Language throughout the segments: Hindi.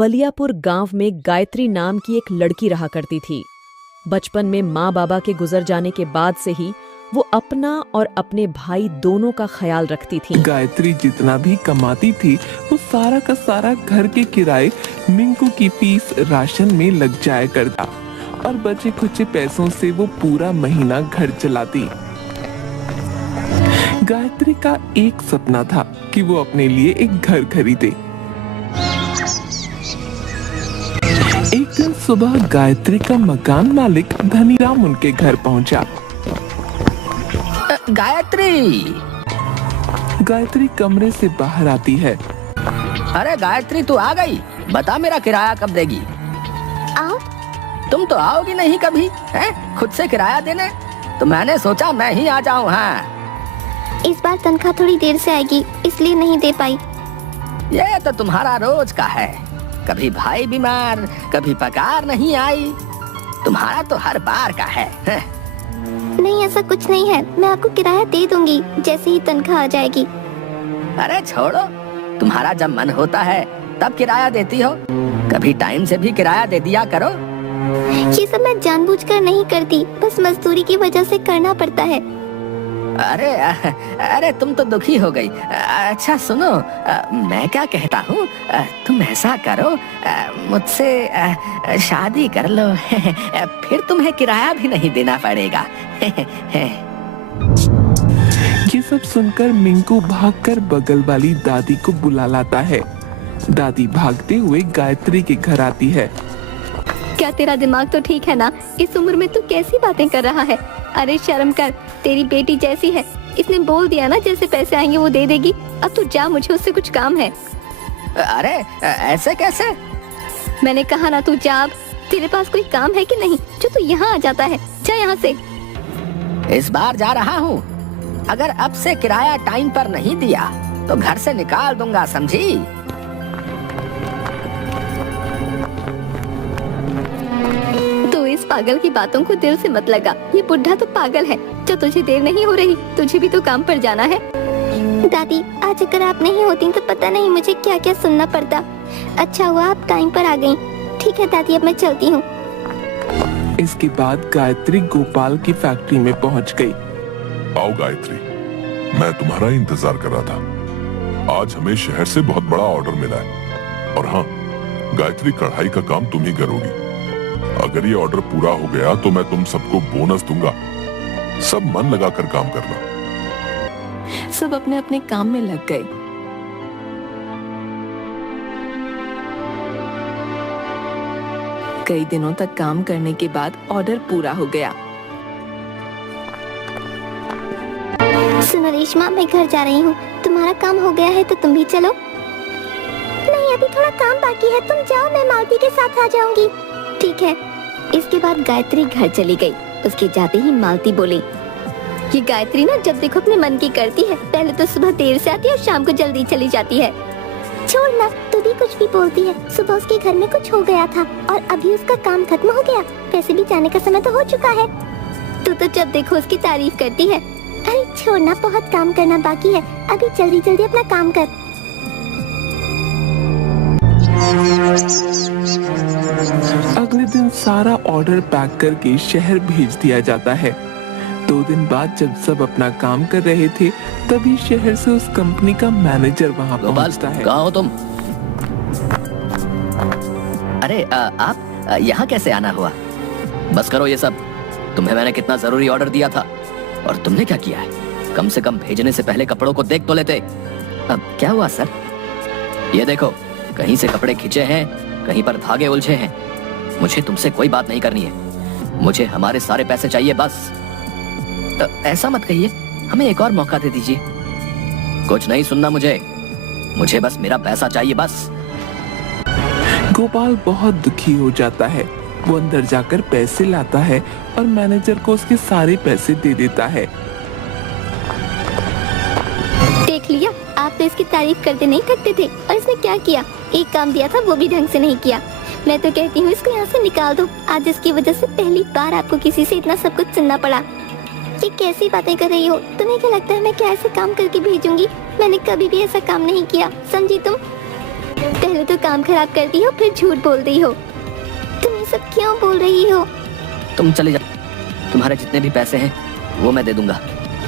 बलियापुर गांव में गायत्री नाम की एक लड़की रहा करती थी। बचपन में माँ बाबा के गुजर जाने के बाद से ही वो अपना और अपने भाई दोनों का ख्याल रखती थी। गायत्री जितना भी कमाती थी वो सारा का सारा घर के किराए, मिंकू की फीस, राशन में लग जाया करता और बचे खुचे पैसों से वो पूरा महीना घर चलाती। गायत्री का एक सपना था कि वो अपने लिए एक घर खरीदे। एक दिन सुबह गायत्री का मकान मालिक धनीराम उनके घर पहुंचा। गायत्री कमरे से बाहर आती है। अरे गायत्री, तू आ गई? बता मेरा किराया कब देगी? आओ। तुम तो आओगी नहीं कभी, हैं? खुद से किराया देने? तो मैंने सोचा मैं ही आ जाऊं। हाँ, इस बार तनख्वाह थोड़ी देर से आएगी, इसलिए नहीं दे पाई। ये तो तुम्हारा रोज का है, कभी भाई बीमार, कभी पगार नहीं आई। तुम्हारा तो हर बार का है। नहीं, ऐसा कुछ नहीं है, मैं आपको किराया दे दूंगी जैसे ही तनख्वाह आ जाएगी। अरे छोड़ो, तुम्हारा जब मन होता है तब किराया देती हो, कभी टाइम से भी किराया दे दिया करो। ये सब मैं जानबूझकर नहीं करती, बस मजदूरी की वजह से करना पड़ता है। अरे तुम तो दुखी हो गई। अच्छा सुनो, मैं क्या कहता हूँ, तुम ऐसा करो, मुझसे शादी कर लो, फिर तुम्हें किराया भी नहीं देना पड़ेगा। ये सब सुनकर मिंकू भागकर बगल वाली दादी को बुला लाता है। दादी भागते हुए गायत्री के घर आती है। क्या तेरा दिमाग तो ठीक है ना? इस उम्र में तू कैसी बातें कर रहा है? अरे शर्म कर, तेरी बेटी जैसी है, इसने बोल दिया ना जैसे पैसे आएंगे वो दे देगी। अब तू जा, मुझे उससे कुछ काम है। अरे ऐसे कैसे? मैंने कहा ना तू जा। अब तेरे पास कोई काम है कि नहीं जो तू यहाँ आ जाता है? जा यहाँ से। इस बार जा रहा हूँ, अगर अब से किराया टाइम पर नहीं दिया तो घर से निकाल दूंगा, समझी? इस पागल की बातों को दिल से मत लगा, ये बुढ़ा तो पागल है। जो तुझे देर नहीं हो रही, तुझे भी तो काम पर जाना है। दादी, आज अगर आप नहीं होती तो पता नहीं मुझे क्या क्या सुनना पड़ता। अच्छा हुआ आप टाइम पर आ गई। ठीक है दादी, अब मैं चलती हूँ। इसके बाद गायत्री गोपाल की फैक्ट्री में पहुँच गई। आओ गायत्री, मैं तुम्हारा इंतजार कर रहा था। आज हमें शहर से बहुत बड़ा ऑर्डर मिला है। और हाँ गायत्री, कढ़ाई का काम तुम ही करोगी। अगर ये ऑर्डर पूरा हो गया तो मैं तुम सबको बोनस दूंगा। सब मन लगाकर काम करना। सब अपने अपने काम में लग गए। कई दिनों तक काम करने के बाद ऑर्डर पूरा हो गया। सुनो रेशमा, मैं घर जा रही हूँ। तुम्हारा काम हो गया है तो तुम भी चलो। नहीं, अभी थोड़ा काम बाकी है, तुम जाओ, मैं मालती के साथ आ जाऊंगी। ठीक है। इसके बाद गायत्री घर चली गई। उसके जाते ही मालती बोली, ये गायत्री ना जब देखो अपने मन की करती है। पहले तो सुबह देर से आती है और शाम को जल्दी चली जाती है। छोड़ ना, तू भी कुछ भी बोलती है। सुबह उसके घर में कुछ हो गया था और अभी उसका काम खत्म हो गया। वैसे भी जाने का समय तो हो चुका है। तू तो जब देखो उसकी तारीफ करती है। अरे छोड़ना, बहुत काम करना बाकी है, अभी जल्दी जल्दी अपना काम कर। अगले दिन सारा ऑर्डर पैक करके शहर भेज दिया जाता है। 2 दिन बाद जब सब अपना काम कर रहे थे तभी शहर से उस कंपनी का मैनेजर वहाँ पहुँचता है। कहाँ हो तुम? अरे आप यहाँ कैसे आना हुआ? बस करो ये सब। तुम्हें मैंने कितना जरूरी ऑर्डर दिया था और तुमने क्या किया है? कम से कम भेजने से पहले कपड़ों को देख तो लेते। अब क्या हुआ सर? ये देखो, कहीं से कपड़े खींचे हैं, कहीं पर धागे उलझे हैं। मुझे तुमसे कोई बात नहीं करनी है, मुझे हमारे सारे पैसे चाहिए बस। ऐसा मत कहिए, हमें एक और मौका दे दीजिए। कुछ नहीं सुनना मुझे बस मेरा पैसा चाहिए बस। गोपाल बहुत दुखी हो जाता है। वो अंदर जाकर पैसे लाता है और मैनेजर को उसके सारे पैसे दे देता है। देख लिया, आप तो इसकी तारीफ करते नहीं थकते थे और इसने क्या किया? एक काम दिया था वो भी ढंग से नहीं किया। मैं तो कहती हूँ इसको यहाँ से निकाल दो। आज इसकी वजह से पहली बार आपको किसी से इतना सब कुछ सुनना पड़ा। ये कैसी बातें कर रही हो? तुम्हें क्या लगता है मैं क्या ऐसे काम करके भेजूंगी? मैंने कभी भी ऐसा काम नहीं किया, समझी तुम? पहले तो काम खराब करती हो, फिर झूठ बोल रही हो। तुम ये सब क्यों बोल रही हो? तुम चले जाओ, तुम्हारे जितने भी पैसे हैं वो मैं दे दूंगा।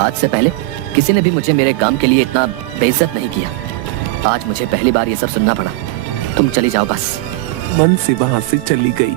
आज से पहले किसी ने भी मुझे मेरे काम के लिए इतना बेइज्जत नहीं किया। आज मुझे पहली बार ये सब सुनना पड़ा। तुम चली जाओ बस। मन से वहां से चली गई।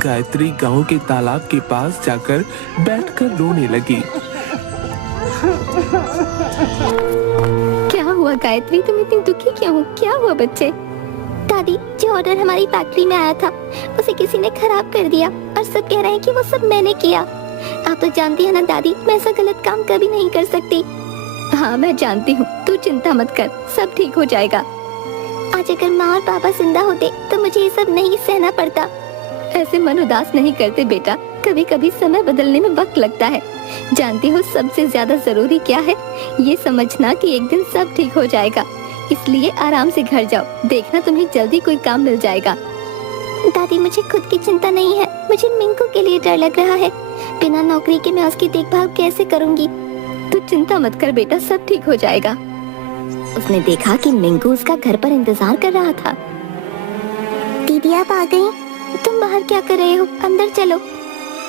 गायत्री गांव के तालाब के पास जाकर बैठकर रोने लगी। क्या हुआ गायत्री, तुम इतनी दुखी क्यों हो? क्या हुआ बच्चे? दादी, जो ऑर्डर हमारी फैक्ट्री में आया था उसे किसी ने खराब कर दिया और सब कह रहे हैं कि वो सब मैंने किया। आप तो जानती है ना दादी, मैं ऐसा गलत काम कभी नहीं कर सकती। हाँ मैं जानती हूँ, तू चिंता मत कर, सब ठीक हो जाएगा। आज अगर माँ और पापा जिंदा होते तो मुझे ये सब नहीं सहना पड़ता। ऐसे मन उदास नहीं करते बेटा, कभी कभी समय बदलने में वक्त लगता है। जानती हो सबसे ज्यादा जरूरी क्या है? ये समझना कि एक दिन सब ठीक हो जाएगा। इसलिए आराम से घर जाओ, देखना तुम्हें जल्दी कोई काम मिल जाएगा। दादी मुझे खुद की चिंता नहीं है, मुझे मिंकू के लिए डर लग रहा है। बिना नौकरी के मैं उसकी देखभाल कैसे करूंगी? तू चिंता मत कर बेटा, सब ठीक हो जाएगा। उसने देखा कि मिंकू उसका घर पर इंतजार कर रहा था। दीदी आप आ गई? तुम बाहर क्या कर रहे हो? अंदर चलो।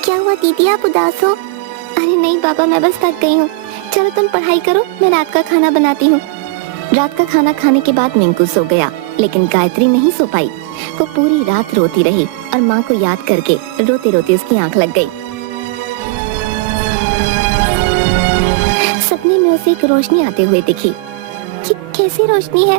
क्या हुआ दीदी, आप उदास हो? अरे नहीं बाबा, मैं बस थक गई हूँ। चलो तुम पढ़ाई करो, मैं रात का खाना बनाती हूँ। रात का खाना खाने के बाद मिंकू सो गया, लेकिन गायत्री नहीं सो पाई। वो पूरी रात रोती रही और माँ को याद करके रोते रोते उसकी आंख लग गई। सपने में उसे एक रोशनी आते हुए दिखी। ये कैसी रोशनी है?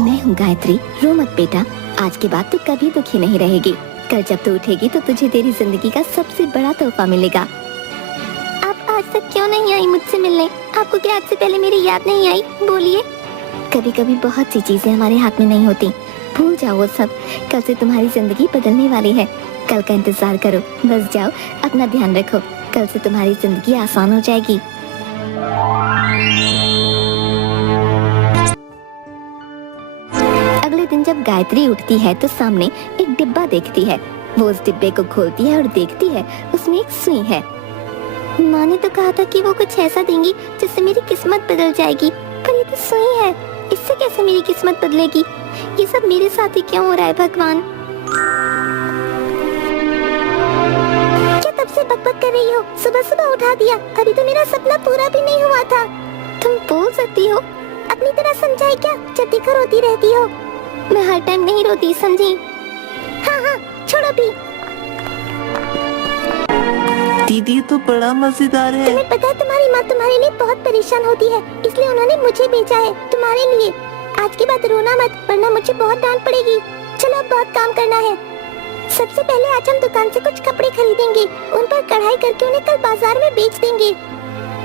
मैं हूँ गायत्री, रो मत बेटा, आज के बाद तू कभी दुखी नहीं रहेगी। कल जब तू उठेगी तो तुझे तेरी जिंदगी का सबसे बड़ा तोहफा मिलेगा। आप आज तक क्यों नहीं आई मुझसे मिलने? आपको क्या आज से पहले मेरी याद नहीं आई? बोलिए। कभी कभी बहुत सी चीजें हमारे हाथ में नहीं होती, भूल जाओ वो सब। कल से तुम्हारी जिंदगी बदलने वाली है, कल का इंतजार करो। बस जाओ, अपना ध्यान रखो, कल से तुम्हारी जिंदगी आसान हो जाएगी। अगले दिन जब गायत्री उठती है तो सामने एक डिब्बा देखती है। वो उस डिब्बे को खोलती है और देखती है उसमें एक सुई है। माँ ने तो कहा था कि वो कुछ ऐसा देंगी जिससे मेरी किस्मत बदल जाएगी, पर ये तो सुई है, इससे कैसे मेरी किस्मत बदलेगी? ये सब मेरे साथ ही क्यों हो रहा है भगवान? क्या तब से बकबक कर रही हो? सुबह सुबह उठा दिया, अभी तो मेरा सपना पूरा भी नहीं हुआ था। तुम बोल सकती हो, अपनी तरह समझाए क्या? जब देखो रोती रहती हो। मैं हर टाइम नहीं रोती, समझी? हाँ हाँ छोड़ो भी। दीदी तो बड़ा मजेदार है। तुम्हें पता है तुम्हारी माँ तुम्हारे लिए बहुत परेशान होती है, इसलिए उन्होंने मुझे भेजा है तुम्हारे लिए। आज के बाद रोना मत, वरना मुझे बहुत डांट पड़ेगी। चलो अब बहुत काम करना है। सबसे पहले आज हम दुकान से कुछ कपड़े खरीदेंगे, उन पर कढ़ाई करके उन्हें कल बाजार में बेच देंगे।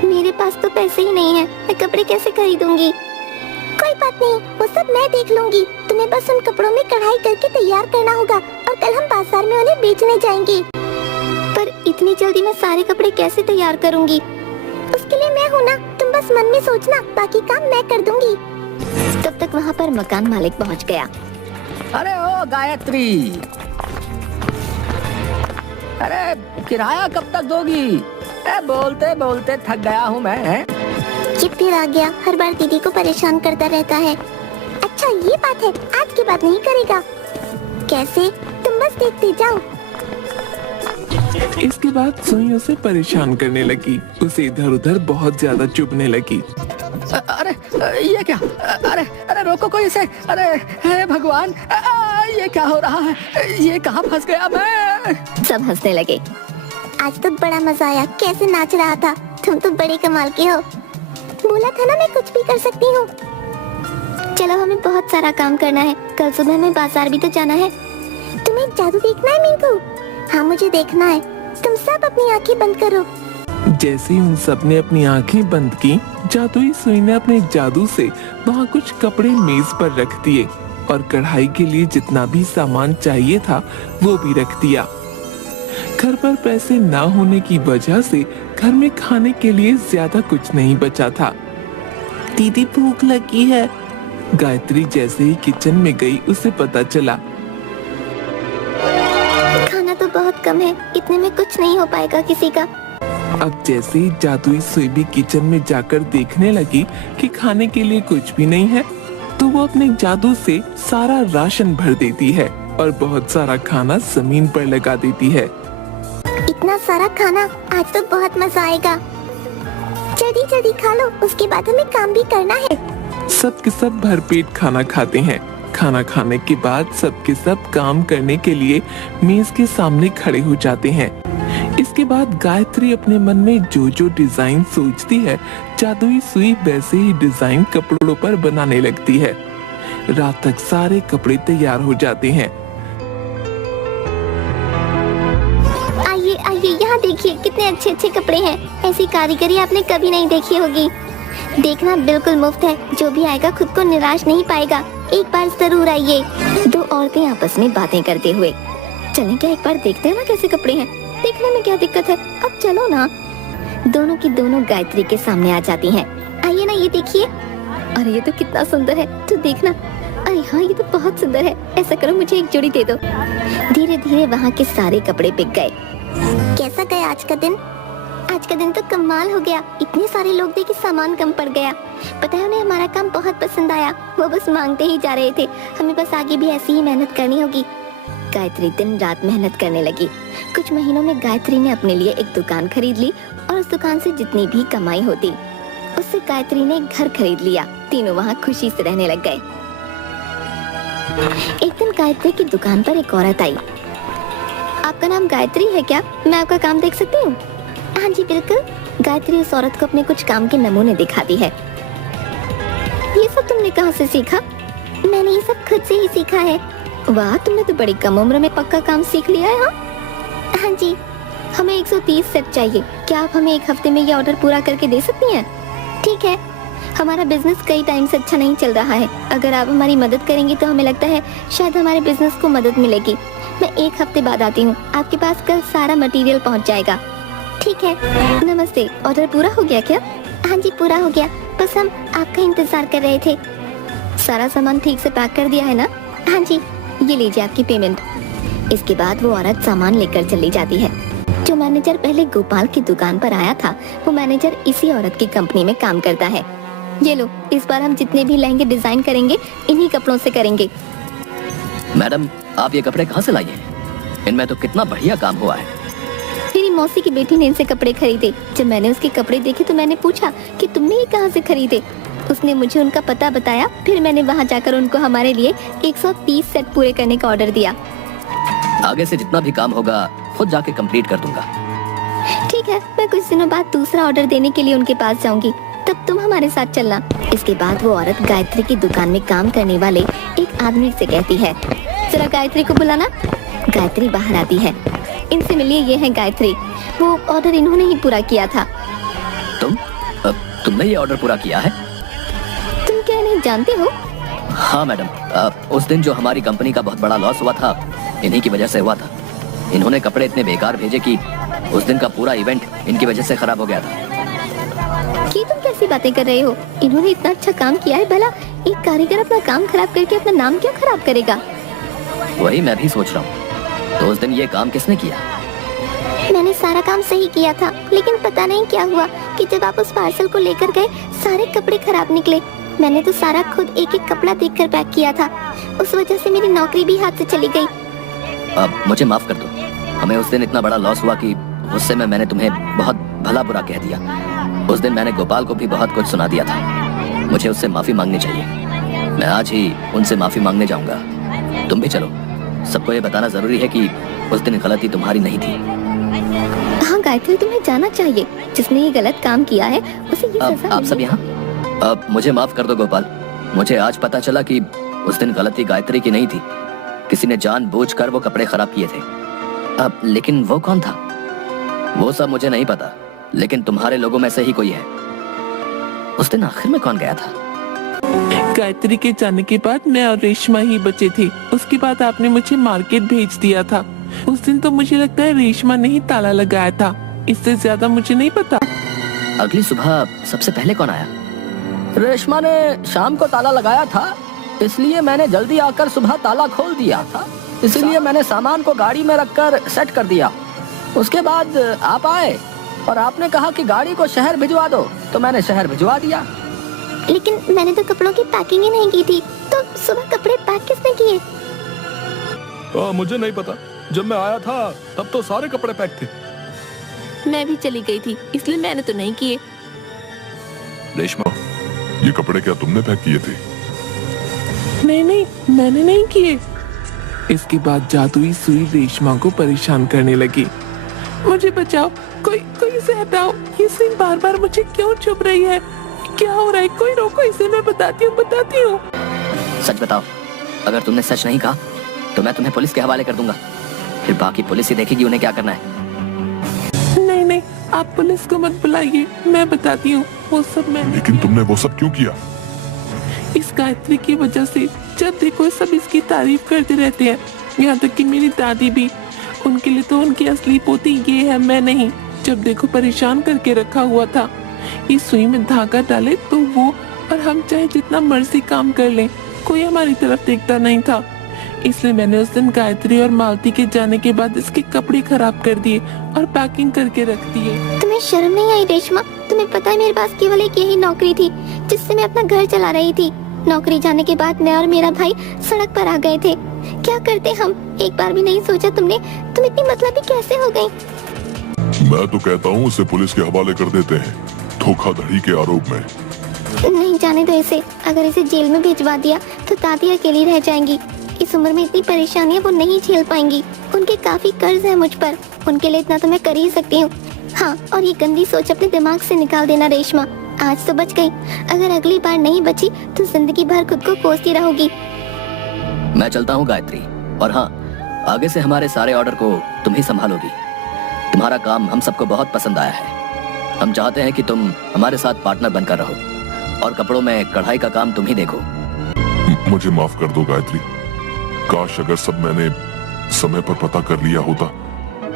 मेरे पास तो पैसे ही नहीं है, मैं कपड़े कैसे खरीदूंगी? कोई बात नहीं, वो सब मैं देख लूंगी। तुम्हें बस उन कपड़ों में कढ़ाई करके तैयार करना होगा और कल हम बाजार में उन्हें बेचने जाएंगे। पर इतनी जल्दी मैं सारे कपड़े कैसे तैयार करूंगी? उसके लिए मैं हूँ ना, तुम बस मन में सोचना, बाकी काम मैं कर दूंगी। तब तक वहाँ पर मकान मालिक पहुँच गया। अरे ओ गायत्री, अरे किराया कब तक दोगी? बोलते बोलते थक गया हूँ मैं। फिर आ गया, हर बार दीदी को परेशान करता रहता है। अच्छा ये बात है, आज की बात नहीं करेगा। कैसे? तुम बस देखते जाओ। इसके बाद सुई उसे परेशान करने लगी, उसे इधर उधर बहुत ज्यादा चुभने लगी। अरे ये क्या? अरे अरे रोको कोई इसे। अरे भगवान, ये क्या हो रहा है? ये कहाँ फंस गया मैं? सब हंसने लगे। आज तो बड़ा मजा आया, कैसे नाच रहा था। तुम तो बड़े कमाल के हो। बोला था ना मैं कुछ भी कर सकती हूँ। चलो हमें बहुत सारा काम करना है, कल सुबह में बाजार भी तो जाना है। तुम्हें जादू देखना है मिंकू? हाँ मुझे देखना है। तुम सब अपनी आंखें बंद करो। जैसे ही उन सब ने अपनी आंखें बंद की, जादुई सुई ने अपने जादू से वहाँ कुछ कपड़े मेज पर रख दिए और कढ़ाई के लिए जितना भी सामान चाहिए था वो भी रख दिया। घर पर पैसे ना होने की वजह से घर में खाने के लिए ज्यादा कुछ नहीं बचा था। दीदी भूख लगी है। गायत्री जैसे ही किचन में गई उसे पता चला। खाना तो बहुत कम है, इतने में कुछ नहीं हो पाएगा किसी का। अब जैसे ही जादुई सुई भी किचन में जाकर देखने लगी कि खाने के लिए कुछ भी नहीं है, तो वो अपने जादू से सारा राशन भर देती है और बहुत सारा खाना जमीन पर लगा देती है। इतना सारा खाना, आज तो बहुत मजा आएगा। जल्दी जल्दी खा लो, उसके बाद हमें काम भी करना है। सब के सब भरपेट खाना खाते हैं। खाना खाने के बाद सब के सब काम करने के लिए मेज के सामने खड़े हो जाते हैं। इसके बाद गायत्री अपने मन में जो जो डिजाइन सोचती है, जादुई सुई वैसे ही डिजाइन कपड़ों पर बनाने लगती है। रात तक सारे कपड़े तैयार हो जाते हैं। आइए आइए, यहाँ देखिए कितने अच्छे अच्छे कपड़े हैं। ऐसी कारीगरी आपने कभी नहीं देखी होगी। देखना बिल्कुल मुफ्त है, जो भी आएगा खुद को निराश नहीं पाएगा। एक बार जरूर आइए। दो औरतें आपस में बातें करते हुए, चलें क्या एक बार देखते हैं ना कैसे कपड़े हैं, देखने में क्या दिक्कत है, अब चलो ना। दोनों की दोनों गायत्री के सामने आ जाती हैं। आइए ना, ये देखिए। अरे ये तो कितना सुंदर है, तो देखना। अरे हाँ, ये तो बहुत सुंदर है। ऐसा करो, मुझे एक जोड़ी दे दो। धीरे धीरे वहाँ के सारे कपड़े बिक गए। कैसा गया आज का दिन? आज का दिन तो कमाल हो गया। इतने सारे लोग थे कि सामान कम पड़ गया। पता है उन्हें हमारा काम बहुत पसंद आया। वो बस मांगते ही जा रहे थे। हमें बस आगे भी ऐसी ही मेहनत करनी होगी। गायत्री दिन रात मेहनत करने लगी। कुछ महीनों में गायत्री ने अपने लिए एक दुकान खरीद ली और उस दुकान से जितनी भी कमाई होती उससे गायत्री ने एक घर खरीद लिया। तीनों वहाँ खुशी से रहने लग गए। एक दिन गायत्री की दुकान पर एक औरत आई। आपका नाम गायत्री है क्या? मैं आपका काम देख सकती हूँ? हाँ जी बिल्कुल। गायत्री उस औरत को अपने कुछ काम के नमूने दिखाती है। ये सब तुमने कहाँ से सीखा? मैंने ये सब खुद से ही सीखा है। वाह, तुमने तो बड़ी कम उम्र में पक्का काम सीख लिया है। हाँ जी। हमें 130 सेट चाहिए। क्या आप हमें एक हफ्ते में ये ऑर्डर पूरा करके दे सकती हैं? ठीक है। हमारा बिजनेस कई टाइम से अच्छा नहीं चल रहा है। अगर आप हमारी मदद करेंगी तो हमें लगता है शायद हमारे बिजनेस को मदद मिलेगी। मैं एक हफ्ते बाद आती हूँ। आपके पास कल सारा मटेरियल पहुँच जाएगा। ठीक है। नमस्ते, ऑर्डर पूरा हो गया क्या? हाँ जी पूरा हो गया, बस हम आपका इंतजार कर रहे थे। सारा सामान ठीक से पैक कर दिया है ना? हाँ जी। ये लीजिए आपकी पेमेंट। इसके बाद वो औरत सामान लेकर चली जाती है। जो मैनेजर पहले गोपाल की दुकान पर आया था, वो मैनेजर इसी औरत की कंपनी में काम करता है। ये लो, इस बार हम जितने भी लहंगे डिजाइन करेंगे इन्हीं कपड़ों से करेंगे। मैडम, आप ये कपड़े कहाँ से लाई हैं? इनमें तो कितना बढ़िया काम हुआ है। मेरी मौसी की बेटी ने इनसे कपड़े खरीदे। जब मैंने उसके कपड़े देखे तो मैंने पूछा कि तुमने ये कहाँ से खरीदे। उसने मुझे उनका पता बताया। फिर मैंने वहाँ जाकर उनको हमारे लिए 130 सेट पूरे करने का ऑर्डर दिया। आगे से जितना भी काम होगा खुद जाके कंप्लीट कर दूंगा। ठीक है, मैं कुछ दिनों बाद दूसरा ऑर्डर देने के लिए उनके पास जाऊंगी, तब तुम हमारे साथ चलना। इसके बाद वो औरत गायत्री की दुकान में काम करने वाले एक आदमी से कहती है, जरा गायत्री को बुलाना। गायत्री बाहर आती है। इनसे मिलिए, ये है गायत्री। वो ऑर्डर इन्होंने ही पूरा किया था। तुमने ये ऑर्डर पूरा किया है? तुम क्या इन्हें जानते हो? हाँ मैडम, उस दिन जो हमारी कंपनी का बहुत बड़ा लॉस हुआ था, इन्हीं की वजह से हुआ था। इन्होंने कपड़े इतने बेकार भेजे कि उस दिन का पूरा इवेंट इनकी वजह से खराब हो गया था। कि तुम कैसी बातें कर रहे हो? इन्होंने इतना अच्छा काम किया है, भला एक कारीगर अपना काम खराब करके अपना नाम क्यों खराब करेगा? वही मैं भी सोच रहा हूँ। तो उस दिन ये काम किसने किया? मैंने सारा काम सही किया था, लेकिन पता नहीं क्या हुआ कि जब आप उस पार्सल को लेकर गए सारे कपड़े खराब निकले। मैंने तो सारा खुद एक एक कपड़ा देखकर पैक किया था। उस वजह से मेरी नौकरी भी हाथ से चली गई। अब मुझे माफ कर दो। हमें उस दिन इतना बड़ा लॉस हुआ कि गुस्से में मैंने तुम्हें बहुत भला बुरा कह दिया। उस दिन मैंने गोपाल को भी बहुत कुछ सुना दिया था। मुझे उससे माफी मांगनी चाहिए। मैं आज ही उनसे माफी मांगने जाऊंगा। तुम भी चलो। सबको ये बताना जरूरी है कि उस दिन गलती तुम्हारी नहीं थी। हाँ गायत्री, तुम्हें जाना चाहिए। जिसने ये गलत काम किया है उसे ये सजा आप सब यहाँ? अब मुझे माफ कर दो गोपाल। मुझे आज पता चला कि उस दिन गलती गायत्री की नहीं थी। किसी ने जानबूझकर वो कपड़े खराब किए थे। अब लेकिन वो कौन था? वो सब मुझे नहीं पता, लेकिन तुम्हारे लोगों में से ही कोई है। उस दिन आखिर में कौन गया था? गायत्री के जाने के बाद मैं और रेशमा ही बचे थे। उसके बाद आपने मुझे मार्केट भेज दिया था। उस दिन तो मुझे लगता है रेशमा ने ही ताला लगाया था। इससे ज्यादा मुझे नहीं पता। अगली सुबह सबसे पहले कौन आया? रेशमा ने शाम को ताला लगाया था, इसलिए मैंने जल्दी आकर सुबह ताला खोल दिया था। इसलिए मैंने सामान को गाड़ी में रखकर सेट कर दिया। उसके बाद आप आए और आपने कहा कि गाड़ी को शहर भिजवा दो, तो मैंने शहर भिजवा दिया। लेकिन मैंने तो कपड़ों की पैकिंग ही नहीं की थी। तो सुबह कपड़े पैक किसने किए? मुझे नहीं पता, जब मैं आया था तब तो सारे कपड़े पैक थे। मैं भी चली गई थी, इसलिए मैंने तो नहीं किए। रेशमा, ये कपड़े क्या तुमने पैक किए थे? नहीं नहीं, मैंने नहीं किए। इसके बाद जादुई सुई रेशमा को परेशान करने लगी। मुझे बचाओ, कोई कोई इसे हटाओ, ये सुई बार बार मुझे क्यों चुभ रही है? क्या हो रहा है? कोई रोको इसे, मैं बताती हूँ। सच बताओ, अगर तुमने सच नहीं कहा तो मैं तुम्हें पुलिस के हवाले कर दूंगा। फिर बाकी पुलिस ही देखेगी उन्हें क्या करना है। नहीं नहीं, आप पुलिस को मत बुलाइए, मैं बताती हूँ वो सब मैंने। लेकिन तुमने वो सब क्यों किया? इस गायत्री की वजह से जब देखो सब इसकी तारीफ करते रहते हैं, यहाँ तक कि मेरी दादी भी। उनके लिए तो उनकी असली पोती ये है, मैं नहीं। जब देखो परेशान करके रखा हुआ था। इस सुई में धागा डाले तो वो और हम चाहे जितना मर्जी काम कर लें, कोई हमारी तरफ देखता नहीं था। इसलिए मैंने उस दिन गायत्री और मालती के जाने के बाद इसके कपड़े खराब कर दिए और पैकिंग करके रख दिए। तुम्हें शर्म नहीं आई रेशमा? तुम्हें पता है मेरे पास केवल एक यही नौकरी थी जिससे मैं अपना घर चला रही थी। नौकरी जाने के बाद मैं और मेरा भाई सड़क पर आ गए थे। क्या करते हम? एक बार भी नहीं सोचा तुमने? तुम इतनी मतलबी कैसे हो गई? मैं तो कहता हूँ उसे पुलिस के हवाले कर देते हैं, धोखाधड़ी के आरोप में। नहीं, जाने दो इसे। अगर इसे जेल में भिजवा दिया तो दादी अकेली रह जाएंगी। इस उम्र में इतनी परेशानियां वो नहीं झेल पाएंगी। उनके काफी कर्ज है मुझ पर, उनके लिए इतना तो मैं कर ही सकती हूँ। हाँ, और ये गंदी सोच अपने दिमाग से निकाल देना रेशमा। आज तो बच गई, अगर अगली बार नहीं बची तो जिंदगी भर खुद को कोसती रहोगी। मैं चलता हूँ गायत्री, और हाँ, आगे से हमारे सारे ऑर्डर को तुम ही संभालोगी। तुम्हारा काम हम सबको बहुत पसंद आया है। हम चाहते हैं कि तुम हमारे साथ पार्टनर बनकर रहो और कपड़ों में कढ़ाई का काम तुम ही देखो। मुझे माफ कर दो गायत्री, काश अगर सब मैंने समय पर पता कर लिया होता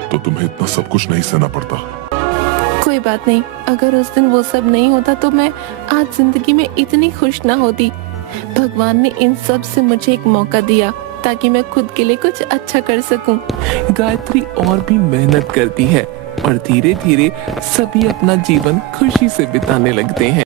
तो तुम्हें इतना सब कुछ नहीं सहना पड़ता। कोई बात नहीं, अगर उस दिन वो सब नहीं होता तो मैं आज जिंदगी में इतनी खुश ना होती। भगवान ने इन सब से मुझे एक मौका दिया ताकि मैं खुद के लिए कुछ अच्छा कर सकूं। गायत्री और भी मेहनत करती है और धीरे धीरे सभी अपना जीवन खुशी से बिताने लगते हैं।